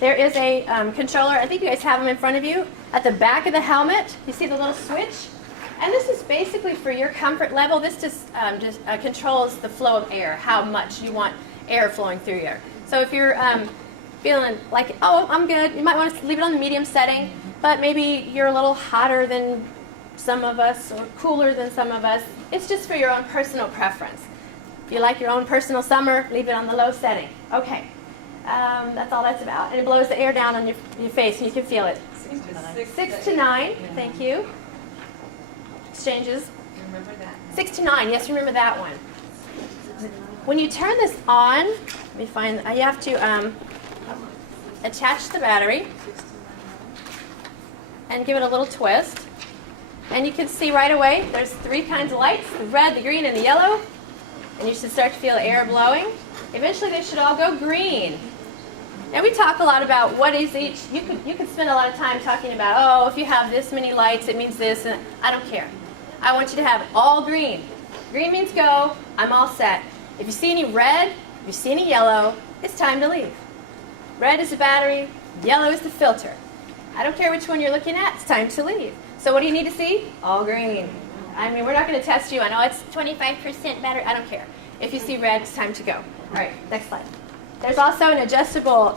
there is a controller. I think you guys have them in front of you. At the back of the helmet, you see the little switch? And this is basically for your comfort level. This just controls the flow of air, how much you want air flowing through you. So if you're feeling like, oh, I'm good, you might want to leave it on the medium setting, but maybe you're a little hotter than some of us or cooler than some of us. It's just for your own personal preference. If you like your own personal summer, leave it on the low setting. Okay, that's all that's about. And it blows the air down on your face and you can feel it. 6 to 9, thank you. Exchanges. Remember that. 6 to 9, yes, remember that one. When you turn this on, let me find, you have to attach the battery and give it a little twist. And you can see right away, there's 3 kinds of lights, the red, the green, and the yellow. And you should start to feel the air blowing. Eventually they should all go green. Now we talk a lot about what is each. You could spend a lot of time talking about, oh, if you have this many lights, it means this, and I don't care. I want you to have all green. Green means go, I'm all set. If you see any red, if you see any yellow, it's time to leave. Red is the battery, yellow is the filter. I don't care which one you're looking at, it's time to leave. So what do you need to see? All green. I mean, we're not going to test you. I know it's 25% battery. I don't care. If you see red, it's time to go. All right, next slide. There's also an adjustable,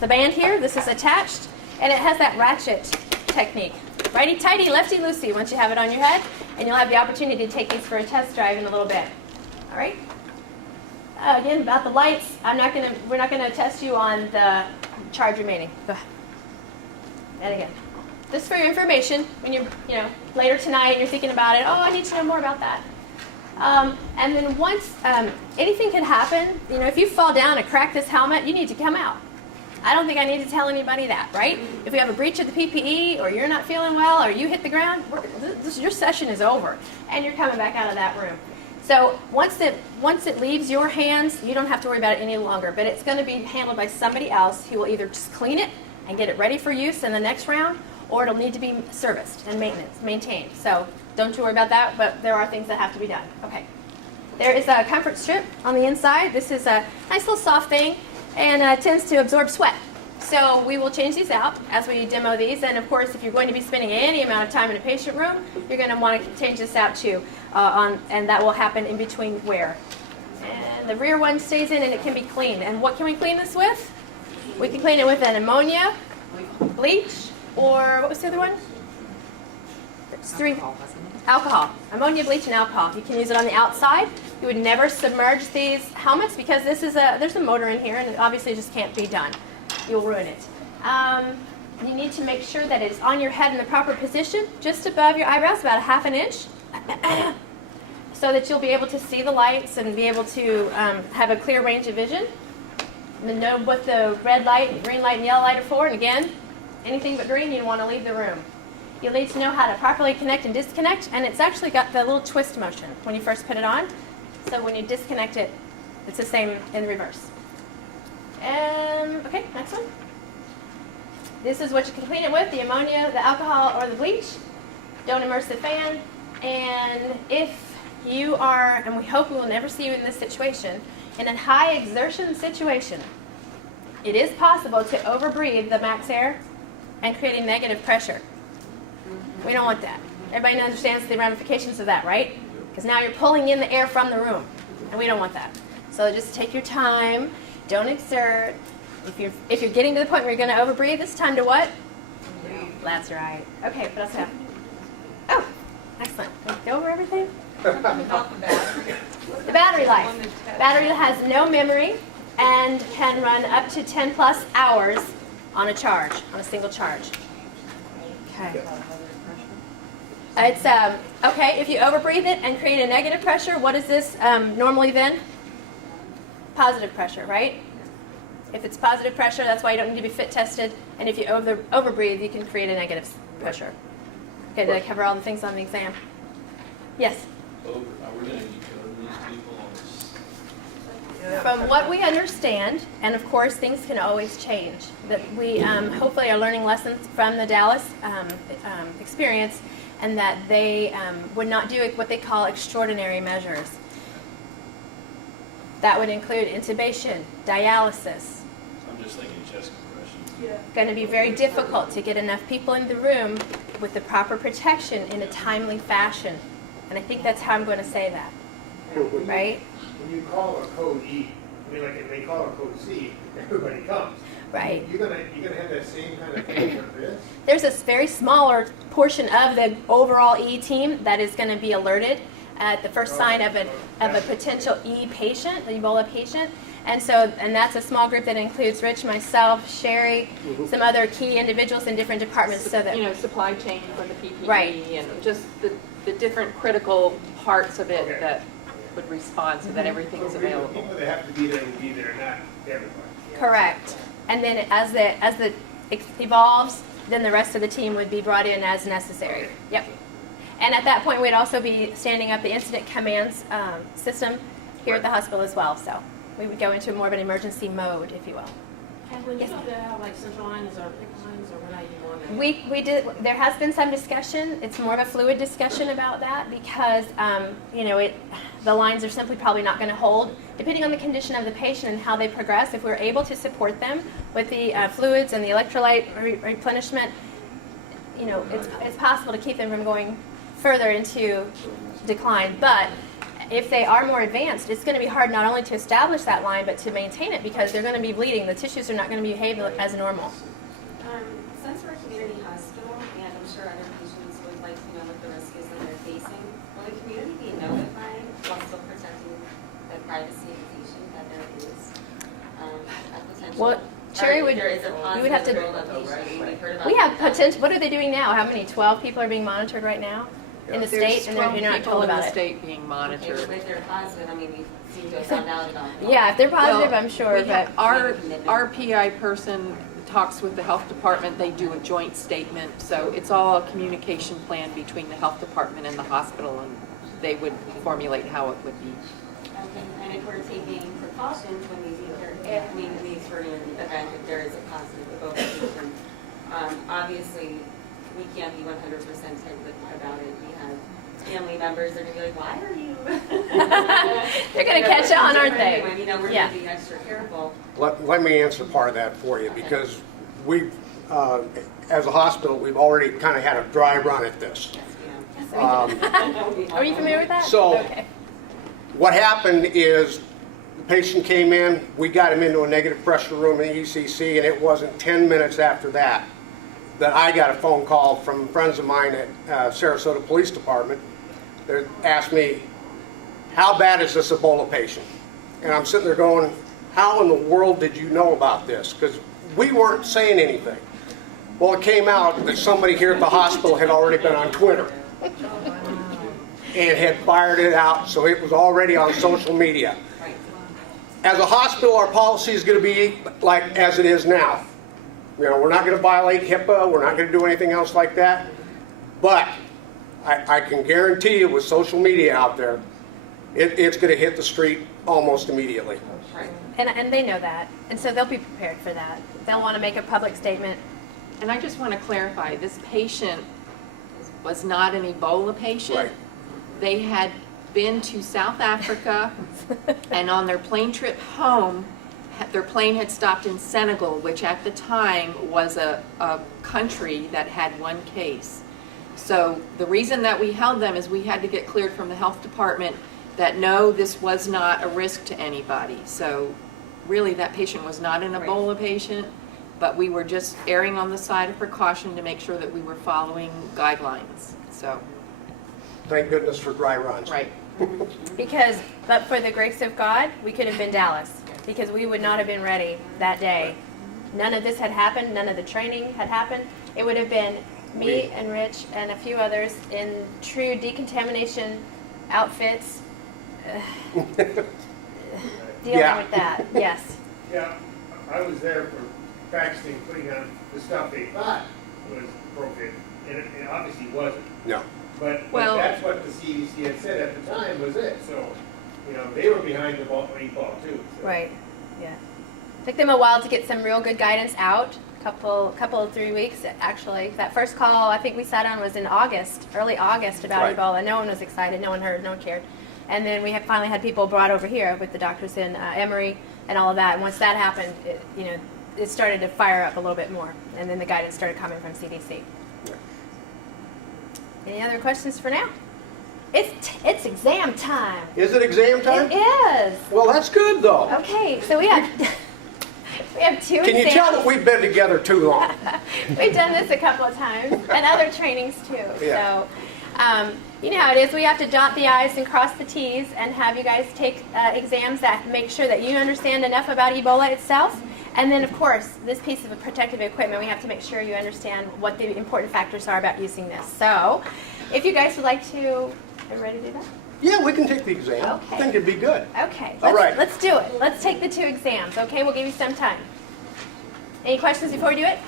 the band here. This is attached, and it has that ratchet technique. Righty-tighty, lefty-loosey once you have it on your head, and you'll have the opportunity to take these for a test drive in a little bit. All right? Again, about the lights, we're not going to test you on the charge remaining. Go ahead. And again. Just for your information, when you're, later tonight, you're thinking about it, oh, I need to know more about that. And then once, anything can happen. If you fall down and crack this helmet, you need to come out. I don't think I need to tell anybody that, right? If we have a breach of the PPE, or you're not feeling well, or you hit the ground, your session is over, and you're coming back out of that room. So once it leaves your hands, you don't have to worry about it any longer, but it's going to be handled by somebody else who will either just clean it and get it ready for use in the next round, or it'll need to be serviced and maintained. So don't you worry about that, but there are things that have to be done. Okay. There is a comfort strip on the inside. This is a nice little soft thing, and it tends to absorb sweat. So we will change these out as we demo these. And of course, if you're going to be spending any amount of time in a patient room, you're going to want to change this out too, and that will happen in between wear. And the rear one stays in, and it can be cleaned. And what can we clean this with? We can clean it with an ammonia, bleach, or what was the other one? There's 3. Alcohol. Ammonia, bleach, and alcohol. You can use it on the outside. You would never submerge these helmets because there's a motor in here, and it obviously just can't be done. You'll ruin it. You need to make sure that it's on your head in the proper position, just above your eyebrows, about 1/2 inch, so that you'll be able to see the lights and be able to have a clear range of vision. And know what the red light, green light, and yellow light are for. And again, anything but green, you want to leave the room. You'll need to know how to properly connect and disconnect, and it's actually got the little twist motion when you first put it on. So when you disconnect it, it's the same in reverse. Okay, next one. This is what you can clean it with, the ammonia, the alcohol, or the bleach. Don't immerse the fan. And if you are, and we hope we will never see you in this situation, in a high exertion situation, it is possible to overbreathe the max air and create a negative pressure. We don't want that. Everybody understands the ramifications of that, right? Because now you're pulling in the air from the room, and we don't want that. So just take your time. Don't exert. If you're getting to the point where you're going to overbreathe, it's time to what? That's right. Okay, what else do we have? Oh, excellent. Can we go over everything? The battery life. Battery has no memory and can run up to 10 plus hours on a charge, on a single charge. Okay. It's okay, if you overbreathe it and create a negative pressure, what is this normally then? Positive pressure, right? If it's positive pressure, that's why you don't need to be fit tested. And if you overbreathe, you can create a negative pressure. Okay, did I cover all the things on the exam? Yes? Are we going to decode these people on this? From what we understand, and of course things can always change, that we hopefully are learning lessons from the Dallas experience, and that they would not do what they call extraordinary measures. That would include intubation, dialysis. I'm just thinking chest compressions. going to be very difficult to get enough people in the room with the proper protection in a timely fashion. And I think that's how I'm going to say that, right? When you call a code E, I mean, like if they call a code C, everybody comes. Right. You're gonna have that same kind of thing with this? There's a very smaller portion of the overall E team that is going to be alerted at the first sign of a potential E patient, the Ebola patient. And that's a small group that includes Rich, myself, Sherry, some other key individuals in different departments. So that, supply chain for the PPE, right, and just the different critical parts of it Okay. that would respond so that everything is available. People that have to be there will be there, not everybody. correct. And then as the evolves, then the rest of the team would be brought in as necessary. Yep. And at that point, we'd also be standing up the incident commands system here at the hospital as well. So we would go into more of an emergency mode, if you will. Kathleen, you have to have like central lines or pick lines, or what are you more than? We did. There has been some discussion. It's more of a fluid discussion about that because the lines are simply probably not going to hold, depending on the condition of the patient and how they progress. If we're able to support them with the fluids and the electrolyte replenishment, it's possible to keep them from going further into decline. But if they are more advanced, it's going to be hard not only to establish that line, but to maintain it because they're going to be bleeding. The tissues are not going to behave as normal. Since we're a community hospital, and I'm sure other patients would like to know what the risk is that they're facing, will the community be notified while still protecting the privacy of the patient that there is a potential? Well, Sherry, or if there is a we would have to. positive patient? We've heard about We have that. potential. What are they doing now? How many? 12 people are being monitored right now in the state, and There's you're not 12 people told in about the it. state being Okay, monitored. but if they're positive, I mean, we seem to have found out about it. Yeah, if they're positive, Well, I'm sure. we have- But our PI person talks with the health department. They do a joint statement, so it's all a communication plan between the health department and the hospital, and they would formulate how it would be. Okay, and if we're taking precautions when we in the extraordinary event that there is a positive Ebola patient, obviously we can't be 100% tight-lipped about it. We have family members that are going to be like, why are you? they're going to catch on, aren't they? We're Yeah. going to be extra careful. Let me answer part of that for you because we, as a hospital, we've already kind of had a dry run at this. Yes, Are you familiar with that? So- Okay. What happened is the patient came in, we got him into a negative pressure room in the ECC, and it wasn't 10 minutes after that I got a phone call from friends of mine at Sarasota Police Department that asked me, how bad is this Ebola patient? And I'm sitting there going, how in the world did you know about this? Because we weren't saying anything. Well, it came out that somebody here at the hospital had already been on Twitter and had fired it out, so it was already on social media. As a hospital, our policy is going to be like as it is now. We're not going to violate HIPAA, we're not going to do anything else like that. But I can guarantee you with social media out there, it's going to hit the street almost immediately. And they know that, and so they'll be prepared for that. They'll want to make a public statement. And I just want to clarify, this patient was not an Ebola patient. Right. They had been to South Africa, and on their plane trip home, their plane had stopped in Senegal, which at the time was a country that had one case. So the reason that we held them is we had to get cleared from the health department that no, this was not a risk to anybody. So really that patient was not an Ebola patient, but we were just erring on the side of precaution to make sure that we were following guidelines. So, Thank goodness for dry runs. right. But for the grace of God, we could have been Dallas because we would not have been ready that day. None of this had happened. None of the training had happened. It would have been me and Rich and a few others in true decontamination outfits dealing Yeah. with that. Yes. Yeah, I was there for practicing putting on the stuff they thought was appropriate, and it obviously wasn't. No. But Well- that's what the CDC had said at the time was it, so, they were behind the ball too. So. Right. Yeah. Took them a while to get some real good guidance out. Couple 3 weeks actually. That first call I think we sat on was in August, early August about Right. Ebola. No one was excited. No one heard. No one cared. And then we have finally had people brought over here with the doctors in Emory and all of that. And once that happened, it started to fire up a little bit more, and then the guidance started coming from CDC. Any other questions for now? It's exam time. Is it exam time? It is. Well, that's good though. Okay, so we have we have two Can you exams. tell that we've been together too long? We've done this a couple of times, and other trainings too. Yeah. So, you know how it is. We have to dot the I's and cross the T's, and have you guys take exams that make sure that you understand enough about Ebola itself. And then, of course, this piece of protective equipment, we have to make sure you understand what the important factors are about using this. So, if you guys would like to, are you ready to do that? Yeah, we can take the exam. Okay. I think it'd be good. Okay. All right. Let's do it. Let's take the two exams. Okay, we'll give you some time. Any questions before we do it?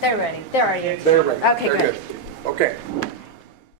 They're ready. They're already. They're ready. Okay, They're good. good. Okay.